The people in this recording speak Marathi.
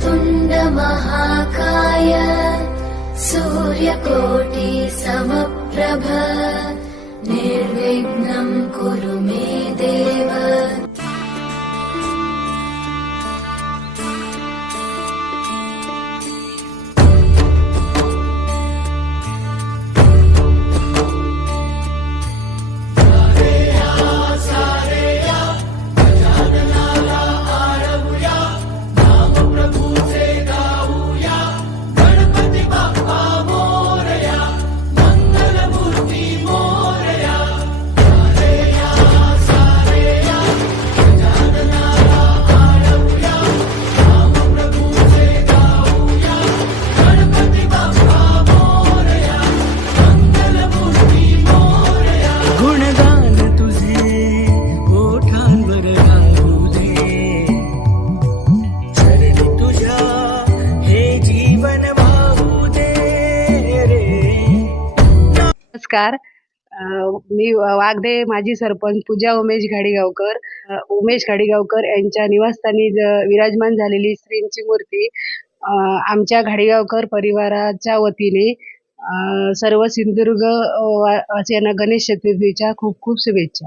वक्रतुण्ड महाकाय सूर्यकोटि समप्रभ नमस्कार. मी वागदे माजी सरपंच पूजा उमेश घाडीगावकर. उमेश घाडीगावकर यांच्या निवासस्थानी ज- विराजमान झालेली श्रींची मूर्ती आमच्या घाडीगावकर परिवाराच्या वतीने सर्व सिंधुदुर्ग वासियांना गणेश चतुर्थीच्या खूप खूप शुभेच्छा.